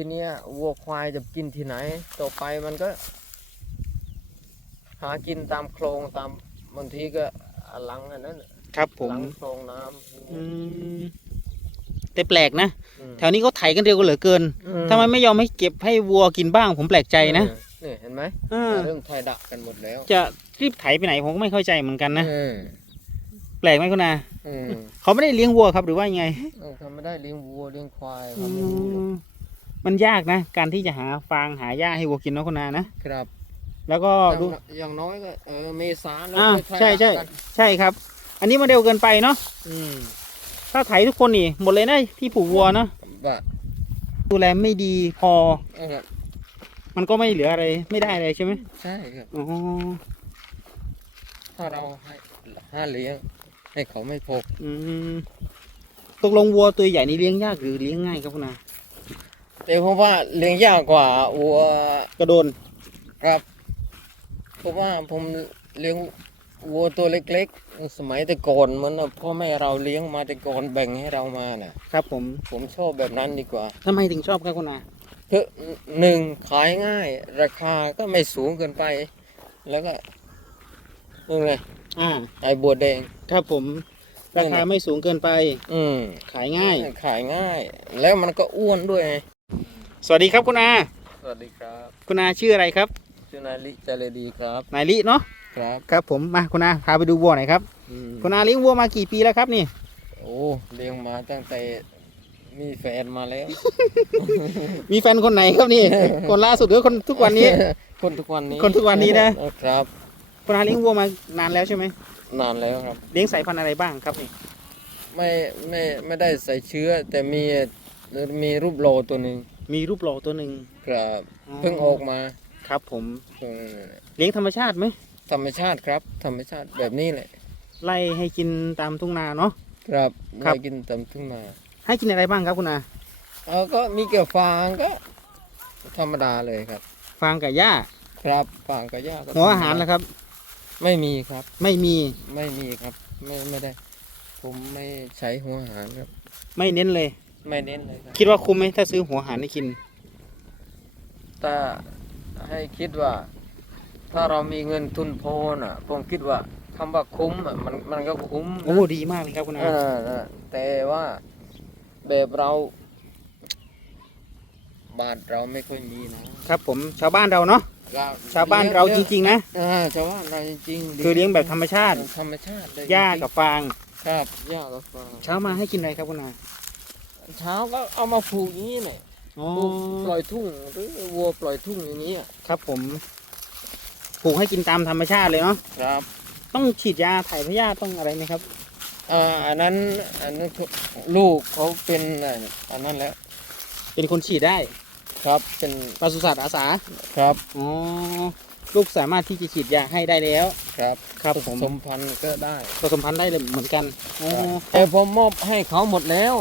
ทีเนี้ยวัวควายจะกินที่ไหน ต่อไปมันก็ หากินตามโคลงตามบางทีก็หลังอันนั้นน่ะครับผมหลังโคลงน้ำอืมแต่แปลกนะ อืม แถวนี้เขาไถกันเร็วกันเหลือเกินอืทำไมไม่ยอมให้เก็บให้วัวกินบ้าง ผมแปลกใจนะเออนี่เห็นไหมเออเริ่มถอยดักกันหมดแล้วจะรีบไถไปไหนผมก็ไม่เข้าใจเหมือนกันนะเออแปลกไหมคุณอาอืมเขาไม่ได้เลี้ยงวัวครับหรือว่ายังไง เออเขาไม่ได้เลี้ยงวัวเลี้ยงควายอืเขาไม่รู้หรอก มมันยากนะ การที่จะหาฟางหาหญ้าให้วัวกินเนาะคุณอานะครับแล้วก็อย่างดูน้อยอย่างน้อยก็เออเมษาแล้วอ่าค่อยๆใช่ใช่ดักกันใช่ครับ อันนี้มันเร็วเกินไปเนาะอืมถ้าไถทุกคนนี่ หมดเลยนะที่ผูกวัวเนาะว่าดูแลไม่ดีพอเออครับมันก็ไม่เหลืออะไรไม่ได้อะไรใช่ไหมใช่ครับอ๋อถ้าเราให้ห้าเลี้ยง ให้เขาไม่พกอืมตกลงวัวตัวใหญ่นี่เลี้ยงยากหรือเลี้ยงง่ายครับคุณอา แต่ผมว่าเลี้ยงยากกว่าวัวกระโดนครับผมว่าผมเลี้ยงวัวตัวเล็ก ๆ สมัยแต่ก่อนมันน่ะพ่อแม่เราเลี้ยงมาแต่ก่อนแบ่งให้เรามาน่ะ ครับผมผมชอบแบบนั้นดีกว่าทำไมถึงชอบครับคุณอาคือหนึ่งขายง่าย ราคาก็ไม่สูงเกินไป แล้วก็ยังไงอ่าไอ้บัวแดง ครับผม ราคาไม่สูงเกินไป อืมขายง่าย ขายง่าย แล้วมันก็อ้วนด้วย สวัสดีครับคุณอา สวัสดีครับ คุณอาชื่ออะไรครับ ชื่อนายลิจาเลดีครับ นายลิเนาะ ครับครับผม มาคุณอาพาไปดูวัวหน่อยครับ อืมคุณอาเลี้ยงวัวมากี่ปีแล้วครับนี่ โอ้เลี้ยงมาตั้งแต่มีแฟนมาแล้ว มีแฟนคนไหนครับนี่ คนล่าสุดหรือคนทุกวันนี้ คนทุกวันนี้คนทุกวันนี้นะ ครับ คุณอาเลี้ยงวัวมานานแล้วใช่ไหมนานแล้วครับ เลี้ยงสายพันธุ์อะไรบ้างครับนี่ไม่ไม่ไม่ได้ใส่เชื้อ แต่มีมีรูปโลตัวหนึ่ง มีรูปหล่อตัวหนึ่งครับเพิ่งออกมาครับผมเพิ่งเลี้ยงธรรมชาติไหมธรรมชาติครับ ธรรมชาติแบบนี้แหละ ไล่ให้กินตามทุ่งนาเนาะครับครับไม่กินตามทุ่งนา ให้กินอะไรบ้างครับคุณอาเออก็มีเกี่ยวฟางก็ ธรรมดาเลยครับ ฟางกับหญ้าครับฟางกับหญ้าก็หัวอาหารนะครับ ไม่มีครับ ไม่มีไม่มีครับ ไม่ไม่ได้ ผมไม่ใช้หัวอาหารครับ ไม่เน้นเลย ไม่เน้นเลยครับคิดว่าคุ้มไหมถ้าซื้อหัวอาหารให้กิน ถ้าให้คิดว่า ถ้าเรามีเงินทุนพอน่ะ ผมคิดว่าคำว่าคุ้มอะมันมันก็คุ้มนะโอ้ดีมากเลยครับคุณอาเออนะแต่ว่าแบบเราบ้านเราไม่ค่อยมีนะครับ ผมชาวบ้านเราเนาะเราชาวบ้านเราจริงๆนะๆอ่าชาวบ้านเราจริงๆคือเลี้ยงแบบธรรมชาติธรรมชาติเลยหญ้าจริงๆกับฟางครับหญ้ากับฟางเช้ามาให้กินอะไรครับคุณอา เช้าก็เอามาผูกอย่างนี้แหละอ๋อผูกปล่อยทุ่งหรือวัวปล่อยทุ่งอย่างนี้อะครับผมปลูกให้กินตามธรรมชาติเลยเนาะครับต้องฉีดยาถ่ายพยาธิต้องอะไรไหมครับ อ่าอันนั้นอันนั้นคือลูกเขาเป็นอันนั้นแล้วเป็นคนฉีดได้ครับเป็นปศุสัตว์อาสาครับ อ๋อ ลูกสามารถที่จะฉีดยาให้ได้แล้ว ครับครับผมสมพันธุ์ก็ได้ผสมพันธุ์ได้เลยเหมือนกันอ๋อแต่ผมมอบให้เขาหมดแล้ว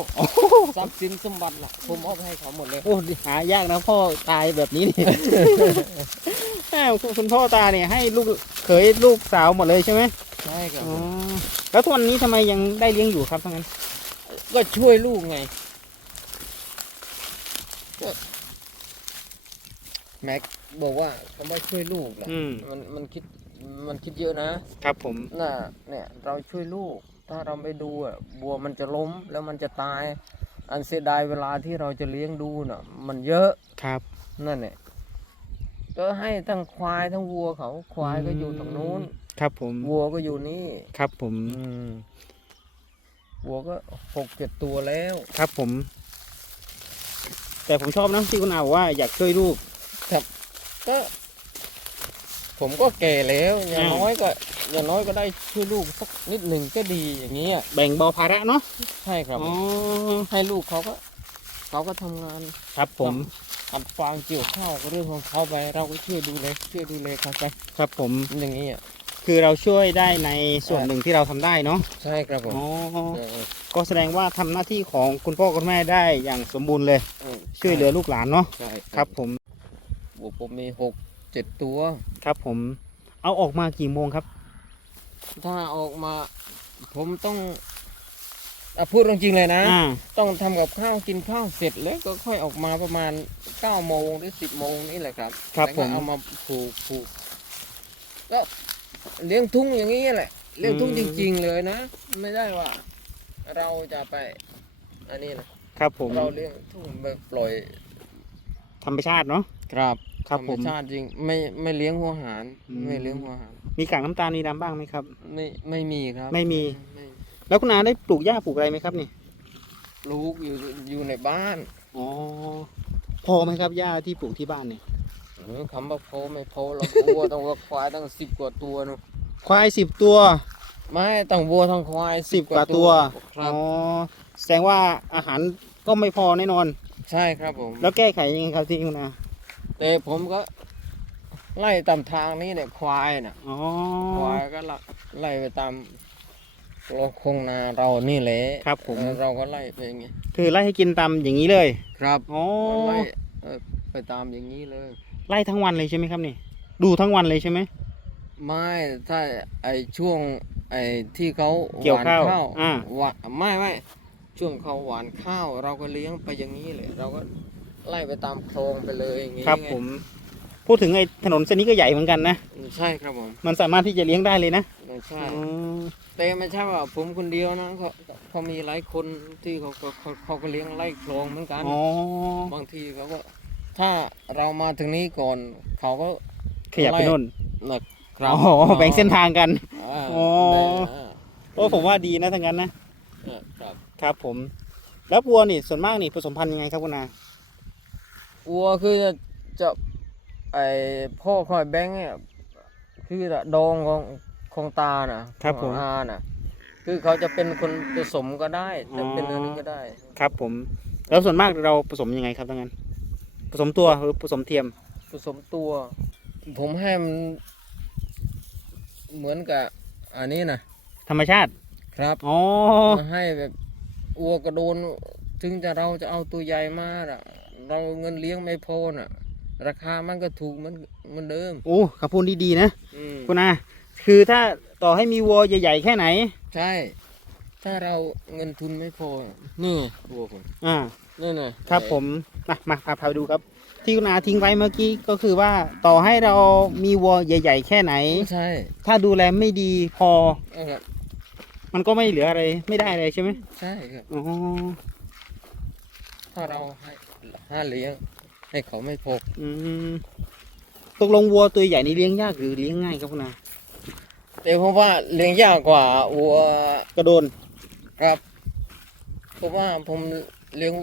ทรัพย์สินสมบัติล่ะผมมอบให้เขาหมดเลยโอ้หายากนะพ่อตายแบบนี้นี่แม่คุณคุณพ่อตาเนี่ยให้ลูกเขยลูกสาวหมดเลยใช่ไหมใช่ครับอ๋อแล้วทุกวันนี้ทำไมยังได้เลี้ยงอยู่ครับทั้งนั้น ก็ช่วยลูกไงก็แม็ก บอกว่าคำว่าช่วยลูกนะอืม มันมันคิดมันคิดเยอะนะครับผม น่ะเนี่ยเราช่วยลูก ถ้าเราไม่ดูอะบัวมันจะล้มแล้วมันจะตาย อันเสียดายเวลาที่เราจะเลี้ยงดูน่ะ มันเยอะครับ นั่นแหละก็ให้ทั้งควายทั้งวัวเขาควายก็อยู่ตรงนู้น ครับผม วัวก็อยู่นี่ ครับผมอืมวัวก็หกเจ็ดตัวแล้ว ครับผม แต่ผมชอบนะที่คุณอาบอกว่าอยากช่วยลูก ก็ ผมก็แก่แล้วอย่างอ่าน้อยก็อย่างน้อยก็ได้ช่วยลูกสักนิดหนึ่งก็ดีอย่างนี้อะแบ่งเบาภาระเนาะใช่ครับอ๋อให้ลูกเขาก็เขาก็ทำงานครับผมตัดฟางเกี่ยวข้าวก็เรื่องของเขาไปเราก็ช่วยดูแลช่วยดูแลเขาไปครับผมอย่างนี้อะคือเราช่วยได้ในส่วนหนึ่งที่เราทำได้เนาะใช่ครับผมอ๋อเออก็แสดงว่าทำหน้าที่ของคุณพ่อคุณแม่ได้อย่างสมบูรณ์เลยเออช่วยเหลือลูกหลานเนาะใช่ครับผม วัวผมมีหกเจ็ดตัว ครับผม เอาออกมากี่โมงครับ ถ้าออกมาผมต้องอะพูดจริงๆเลยนะ อ่า ต้องทำกับข้าวกินข้าวเสร็จแล้วก็ค่อยออกมาประมาณ9โมงหรือ10โมงนี่แหละครับครับแล้วผก็มเอามาผูกผูกก็เลี้ยงทุ่งอย่างนี้แหละเลี้ยงทุ่งอืจมริง ๆ เลยนะ ไม่ได้ว่า เราจะไป อันนี้นะครับผมเราเลี้ยงทุ่งแบบปล่อยธรรมชาติเนาะครับ ครับธผรมรมชาติจริง ไม่ไม่เลี้ยงหัวหาร อืม ไม่เลี้ยงหัวหาร มีกากน้ำตาลนีดำบ้างไหมครับ ไม่ไม่มีครับไม่มีไม่แล้วคุณอาได้ปลูกหญ้าปลูกอะไรไหมครับนี่ปลูกอยู่อยู่ในบ้านอ๋อพอไหมครับหญ้าที่ปลูกที่บ้านเนี่ยเออคำว่าโพไม่โพเราวัวต้องวัวควายตั้งสิบกว่าตัวเนอะควายสิบตัว ไม่ต้องวัวทั้งควายสิบกว่าตัว ครัอ๋บ อแสดงว่าอาหารก็ไม่พอแน่นอน ใช่ครับผมแล้วแก้ไขยังไงครับที่คุณอา แต่ผมก็ไล่ตามทางนี้เนี่ยควายน่ะอ๋อควายก็ละไล่ไปตามโลกคงนาเรานี่แหละครับผมเออเราก็ไล่ไปอย่างงี้คือไล่ให้กินตามอย่างนี้เลย ครับอ๋อไล่เออไปตามอย่างนี้เลย ไล่ทั้งวันเลยใช่ไหมครับนี่ ดูทั้งวันเลยใช่ไหมไม่ถ้าไอช่วงไอที่เขาเกี่ยวหนข้าวข้าวอ่า หวานไม่ไม่ช่วงเขาหวานข้าว เราก็เลี้ยงไปอย่างนี้เลย เราก็ ไล่ไปตามโครงไปเลยอย่างงี้ครับไงผม พูดถึงไอ้ถนนเส้นนี้ก็ใหญ่เหมือนกันนะ ใช่ครับผมมันสามารถที่จะเลี้ยงได้เลยนะใช่อ๋อแต่ไม่ใช่ว่าผมคนเดียวนะเขาเขามีหลายคนที่เขาเขาเขาเขาก็เลี้ยงไล่โครงเหมือนกัน อ๋อบางทีเขาก็ถ้าเรามาถึงนี้ก่อน เขาก็ขยับไปโน่นนะครับอ๋อแบ่งเส้นทางกันาอ๋อ แบ่งอ่าโอ้ผมว่าดีนะทั้งนั้นนะอ่าครับ ครับผม แล้ววัวนี่ส่วนมากนี่ผสมพันธุ์ยังไงครับคุณอา วัวคือจะจะไอพ่อคอยแบงค์เนี่ยคือจะดองของของตาน่ะของอาน่ะ คือเขาจะเป็นคนผสมก็ได้จะเป็นอันนี้ก็ได้ ครับผม แล้วส่วนมากเราผสมยังไงครับทั้งนั้น ผสมตัวหรือผสมเทียม ผสมตัว ผมให้มันเหมือนกับอันนี้นะธรรมชาติ ครับอ๋อ มาให้แบบวัวกระโดน ถึงจะเราจะเอาตัวใหญ่มาอะ เราเงินเลี้ยงไม่พอน่ะ ราคามันก็ถูกเหมันเหมันเดิมโอ้ขับพูดดีๆนะอืมคุณอาคือถ้าต่อให้มีวัวใหญ่ๆแค่ไหน ใช่ ถ้าเราเงินทุนไม่พอ นี่วัวผมอ่า นี่น่ะครับผมมามาพาพาไปดูครับ ที่คุณอาทิ้งไว้เมื่อกี้ก็คือว่าต่อให้เรามีวัวใหญ่ ๆ แค่ไหน ใช่ถ้าดูแลไม่ดีพอ เอาครับมันก็ไม่เหลืออะไร ไม่ได้อะไรใช่ไหมใช่ครับ อ๋อ ถ้าเราให้ ห้าเลี้ยง ให้เขาไม่พกอืมตกลงวัวตัวใหญ่นี่เลี้ยงยากหรือเลี้ยงง่ายครับคุณอาแต่ผมว่าเลี้ยงยากกว่าวัวกระโดนครับเพราะว่าผมเลี้ยง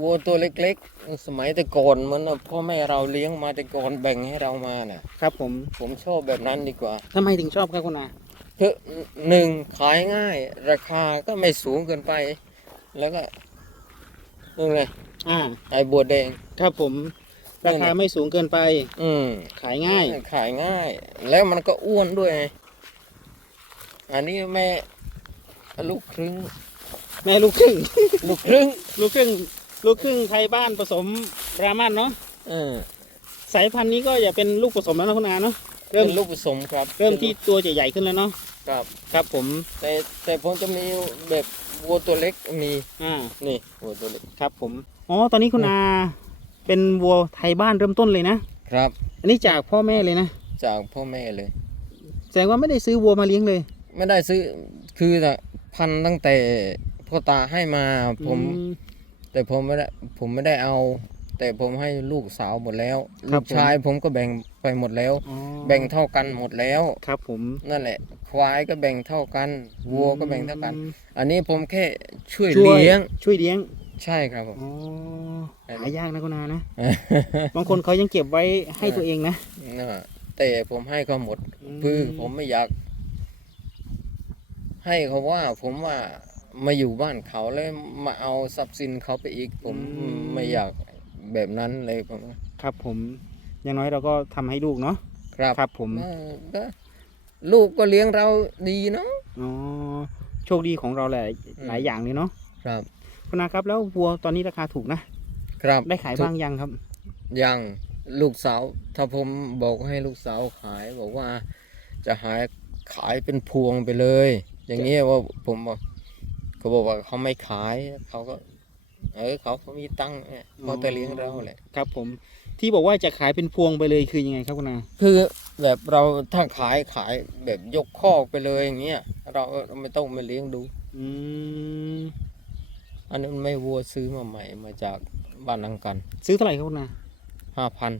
วัวตัวเล็ก ๆ สมัยแต่ก่อนเหมันน่ะพ่อแม่เราเลี้ยงมาแต่ก่อนแบ่งให้เรามาน่ะ ครับ ผมผมชอบแบบนั้นดีกว่าทำไมถึงชอบครับคุณอาคือหนึ่งขายง่าย ราคาก็ไม่สูงเกินไป แล้วก็นี่ไง อ่าไอ้บัวแดงครับผมราคาไม่สูงเกินไป อืมขายง่าย ขายง่าย แล้วมันก็อ้วนด้วยไงอันนี้แม่ ลูกครึ่ง แม่ลูกครึ่ง ลูกครึ่ง ลูกครึ่ง ลูกครึ่งไทยบ้านผสมบรามันเนาะเออสายพันธุ์นี้ก็อย่าเป็นลูกผสมแล้วนะคุณอาเนาะ เริ่เริ่มมลูกผสมครับ เริ่มที่ตัวจะใหญ่ขึ้นแล้วเนาะ ครับ ครับผม แต่แต่ผมจะมีแบบวัวตัวเล็กมี อ่า นี่วัวตัวเล็ก ครับผม อ๋อตอนนี้คุณอาเป็นวัวไทยบ้านเริ่มต้นเลยนะครับ อันนี้จากพ่อแม่เลยนะจากพ่อแม่เลย แสดงว่าไม่ได้ซื้อวัวมาเลี้ยงเลย ไม่ได้ซื้อคือแต่พันธุ์ตั้งแต่พ่อตาให้มาผม อื แต่ผมไม่ได้ผมไม่ได้เอา แต่ผมให้ลูกสาวหมดแล้วครัลูบ กชายผมก็แบ่งไปหมดแล้ว อ๋อแบ่งเท่ากันหมดแล้ว ครับผมนั่นแหละ ควายก็แบ่งเท่ากันวัวก็แบ่งเท่ากันอืมอันนี้ผมแค่ช่วยช่วยเลี้ยง ช่วยเลี้ยง ใช่ครับผม อ๋อหายากนะคุณอานะบางคนเขายังเก็บไว้ให้ตัวเองนะน่ะแต่ผมให้เขาหมดคือผมไม่อยาก ให้เขาว่า ผมว่ามาอยู่บ้านเขาแล้วมาเอาทรัพย์สินเขาไปอีก ผมไม่อยากแบบนั้นเลยผมครับผมอย่างน้อยเราก็ทำให้ลูกเนาะครับครับผมเออก็ลูกก็เลี้ยงเราดีเนาะ อ๋อโชคดีของเราหลายอืมหลายอย่างเลยเนาะครับ คุณอาครับแล้ววัวตอนนี้ราคาถูกนะ ครับได้ขายบ้างยังครับ ยังลูกสาว ถ้าผมบอกให้ลูกสาวขายบอกว่า จะหายขายเป็นพวงไปเลย อย่างเงี้ยว่าผมบอกเขาบอกว่าเขาไม่ขายเขาก็ เออเขาเขามีตังค์เนี่ยเขาแต่เลี้ยงเราแหละครับ ผมที่บอกว่าจะขายเป็นพวงไปเลยคือยังไงครับคุณอาคือแบบเราถ้าขายขายแบบยกคอกไปเลยอย่างเงี้ยเราไม่ต้องมาเลี้ยงดู อืม อันนั้นไม่วัวซื้อมาใหม่มาจากบ้านนังกันซื้อเท่าไหร่ครับคุณอาห้าพัน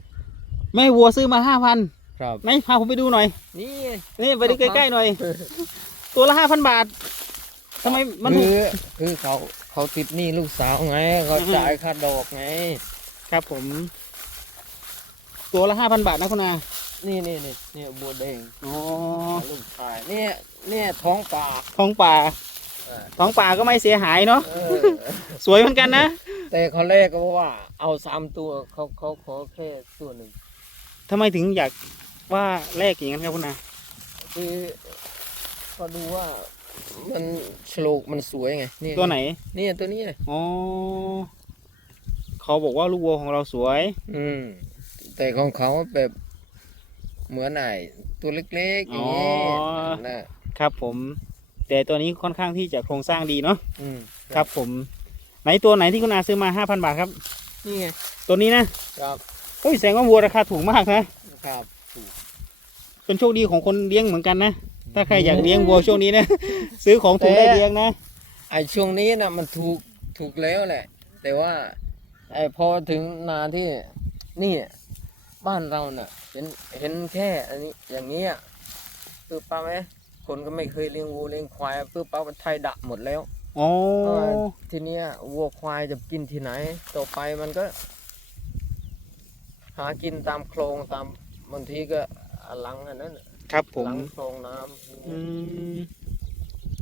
แม่วัวซื้อมาห้าพันครับไหนพาผมไปดูหน่อย นี่นี่ไปดูใกล้ๆหน่อย ตัวละห้าพันบาททำไมมันถูคืกอคือเขาเขาติดหนี้ลูกสาวไงเขาอืมจ่ายค่าดอกไง ครับผม ตัวละห้าพันบาทนะคุณอานี่นี่นี่เนี่ยบัวแดงอ๋อลูกชายเนี่ยเนี่ยท้องป่าท้องป่าเออ ท้องป่าก็ไม่เสียหายเนาะเออสวยเหมือนกันนะ แต่เขาแรกก็บอกว่าเอาสามตัวเขาเขาขอแค่ตัวหนึ่งทำไมถึงอยากว่าแลกอย่างนั้นครับคุณอาคือก็ดูว่ามันโฉลกมันสวยไงนี่ตัวไหนเนี่ยตัวนี้อ๋อเขาบอกว่าลูกวัวของเราสวย อืม แต่ของเขาแบบเหมือนไอ้ตัวเล็กๆอย่างนี้อ๋อนะครับผม แต่ตัวนี้ค่อนข้างที่จะโครงสร้างดีเนาะอืมครับผม ไหนตัวไหนที่คุณอาซื้อมาห้าพันบาทครับ นี่ไงตัวนี้นะครับโอ้ยแสดงว่าวัวราคาถูกมากนะครับเป็นโชคดีของคนเลี้ยงเหมือนกันนะ ถ้าใครอยากเลี้ยงวัวช่วงนี้นะ ซื้อของถูกได้เลี้ยงนะ ไอ้ช่วงนี้นะมันถูกถูกแล้วแหละ แต่ว่า ไอ้พอถึงนาที่นี่บ้านเราเน่ะ เห็นเห็นแค่ อันนี้อย่างนี้อะคือป้าไหม คนก็ไม่เคยเลี้ยงวัวเลี้ยงควายคือป้าไทยดะหมดแล้วอ๋อทีเนี้ยวัวควายจะกินที่ไหน ต่อไปมันก็ หากินตามโคลงตามบางทีก็หลังอันนั้นน่ะครับผมหลังโคลงน้ำอืม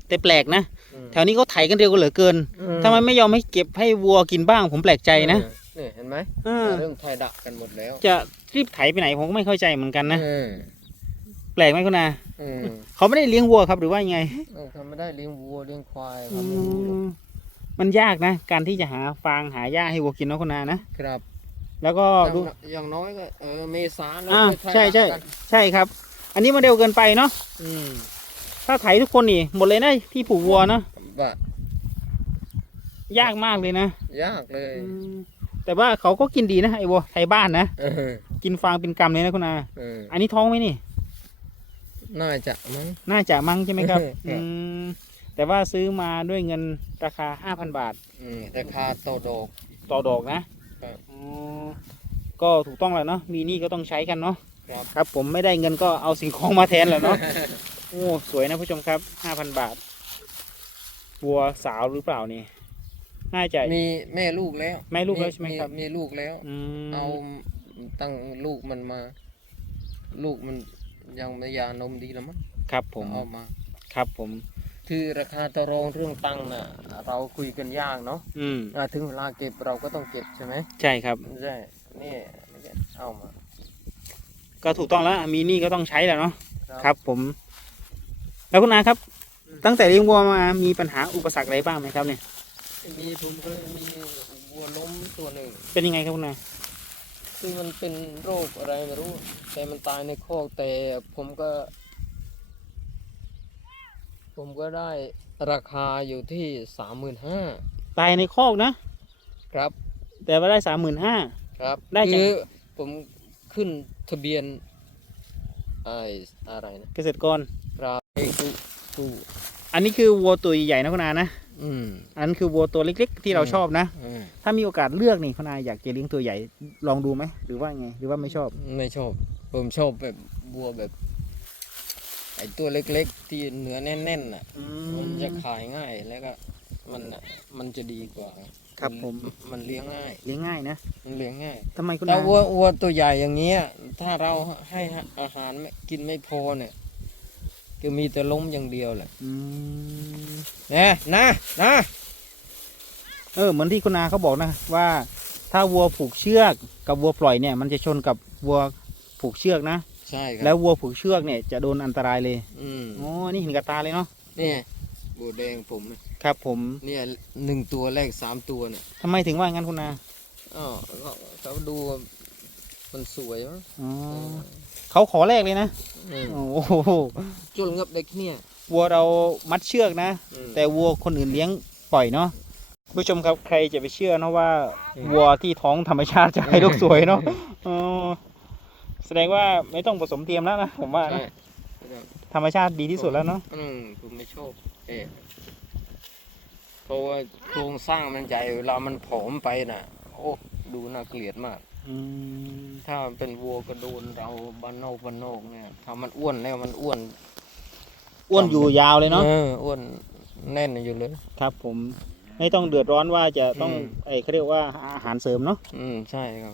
แต่แปลกนะอืมแถวนี้เขาไถกันเร็วกันเหลือเกินอืทำไมไม่ยอมให้เก็บให้วัวกินบ้าง ผมแปลกใจนะเออนี่เห็นไหมเออเริ่มไทยดะกันหมดแล้ว จะรีบไถไปไหนผมก็ไม่เข้าใจเหมือนกันนะเออ แปลกไหมคุณอาอืมเขาไม่ได้เลี้ยงวัวครับหรือว่ายังไงเออเขาไม่ได้เลี้ยงวัวเลี้ยงควายอืเขาไม่รู้หรอกมมันยากนะ การที่จะหาฟางหาหญ้าให้วัวกินเนาะคุณอานะครับแล้วก็อย่างดูอย่างน้อยก็เออเมษาแล้วอ่าค่อยไทยใช่ใช่ดะกันใช่ครับ อันนี้มันเร็วเกินไปเนาะอืมถ้าไถทุกคนนี่หมดเลยนะที่ผูกวัวเนาะว่ายากมากเลยนะยากเลยอืมแต่ว่าเขาก็กินดีนะไอ้วัวไทยบ้านนะเออกินฟางเป็นกำเลยนะคุณอาเอออันนี้ท้องไหมนี่ น่าจะมั้ง น่าจะมั้งใช่ไหมครับ ครับ อืมแต่ว่าซื้อมาด้วยเงินราคา5,000บาท อืมราคาโตดอกต่อดอกนะครับอ๋อก็ถูกต้องแล้วเนาะมีหนี่ก็ต้องใช้กันเนาะครับ ครับผมไม่ได้เงินก็เอาสิ่งของมาแทนแหละเนาะ โอ้สวยนะผู้ชมครับ5,000บาทวัวสาวหรือเปล่านี่น่าจะ มีแม่ลูกแล้วแม่ลูกแล้วใช่ไหมครับ มีลูกแล้วอืมเอาตั้งลูกมันมา ลูกมัน ยังไม่ยานมดีแล้วมั้งครับผมเอามา ครับผม คือราคาต่อรองเรื่องตังค์น่ะ เราคุยกันยากเนาะอืมอ่าถึงเวลาเก็บเราก็ต้องเก็บใช่ไหมใช่ครับ ใช่นี่นี่เอามา ก็ถูกต้องแล้วมีหนี่ก็ต้องใช้แหละเนาะครับครับ ผม แล้วคุณอาครับตั้งแต่เลี้ยงวัวมามีปัญหาอุปสรรคอะไรบ้างไหมครับเนี่ยมีผมเคยมีวัวล้มตัวหนึ่งเป็นยังไงครับคุณอา ซึ่งมันเป็นโรคอะไรไม่รู้ แต่มันตายในคอกแต่ผมก็ ผมก็ได้ราคาอยู่ที่สามหมื่นห้าตายในคอกนะ ครับ แต่ว่าได้สามหมื่นห้า ครับได้จาก คือผมขึ้นทะเบียนไออะไรนะเกษตรกร ครับไอ้กูกูอันนี้คือวัวตัวใหญ่นะคุณอานะ อืมอันนั้นคือวัวตัวเล็ก ๆ ที่เราอืมชอบนะ อืมถ้ามีโอกาสเลือกนี่คุณอาอยากจะเลี้ยงตัวใหญ่ลองดูไหมหรือว่าไงหรือว่าไม่ชอบ ไม่ชอบผมชอบแบบวัวแบบ ไอตัวเล็กๆ ที่เนื้อแน่นๆน่ะ มันจะขายง่ายแล้วก็ มันน่ะมันจะดีกว่าครับผม มันเลี้ยงง่าย เลี้ยงง่ายนะมันเลี้ยงง่ายทำไมคุณแต่อาวัววัวตัวใหญ่อย่างเงี้ย ถ้าเราให้อาหารไม่กินไม่พอเนี่ย ก็มีแต่ล้มอย่างเดียวแหละอืมนะนะนะเออเหมือนที่คุณอาเขาบอกนะว่า ถ้าวัวผูกเชือกกับวัวปล่อยเนี่ย มันจะชนกับวัวผูกเชือกนะใช่ครัแล้ววัวผูกเชือกเนี่ยจะโดนอันตรายเลยอืมอ๋อนี่เห็นกับตาเลยเนาะนี่บัวแดงผมเนี่ยครับ ผมเนี่ยหนึ่งตัวแรกสามตัวเนี่ยทำไมถึงว่างั้นคุณอาอ๋อเขาเขาดูว่ามันสวยมั้งอ๋อเขาขอแรกเลยนะอืมโอ้โห จุลเงบเด็กเนี่ยวัวเรามัดเชือกนะอืมแต่วัวคนอื่นเลี้ยงปล่อยเนาะผู้ชมครับใครจะไปเชื่อนะว่าอืมวัวที่ท้องธรรมชาติจะให้ลูกสวยเนาะอ๋อแสดงว่าไม่ต้องผสมเทียมแล้วนะผมว่านะใช่ธรรมชาติดีที่สุดแล้วเนาะอืมผมไม่ชอบเอ๊ะเพราะว่าโครงสร้างมันใหญ่เวลามันผอมไปน่ะ โอ้ดูน่าเกลียดมากอืมถ้ามันเป็นวัวกระโดนเราบ้านนอกบ้านนอกเนี่ยถ้ามันอ้วนแล้วมันอ้วน อ้วนอยู่ยาวเลยเนาะอออ้วนแน่นอยู่เลย ครับ ผมไม่ต้องเดือดร้อนว่าจะต้องอืม ไอเขาเรียกว่าอาหารเสริมเนาะอืมใช่ครับ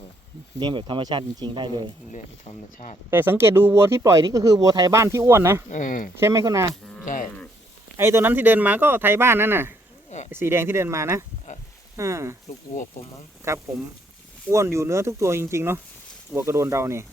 เลี้ยงแบบธรรมชาติจริง ๆได้เลย เรื่องธรรมชาติ แต่สังเกตดูวัวที่ปล่อยนี่ก็คือวัวไทยบ้านที่อ้วนนะอืมใช่ไหมคุณอาใช่ ไอตัวนั้นที่เดินมาก็ไทยบ้านนั่นน่ะเอ๊ะไอ้สีแดงที่เดินมานะเอ๊ะอ่าลูกวัวผมมั้งครับผมอ้วนอยู่เนื้อทุกตัวจริงๆเนาะวัวกระโดนเราเนี่ย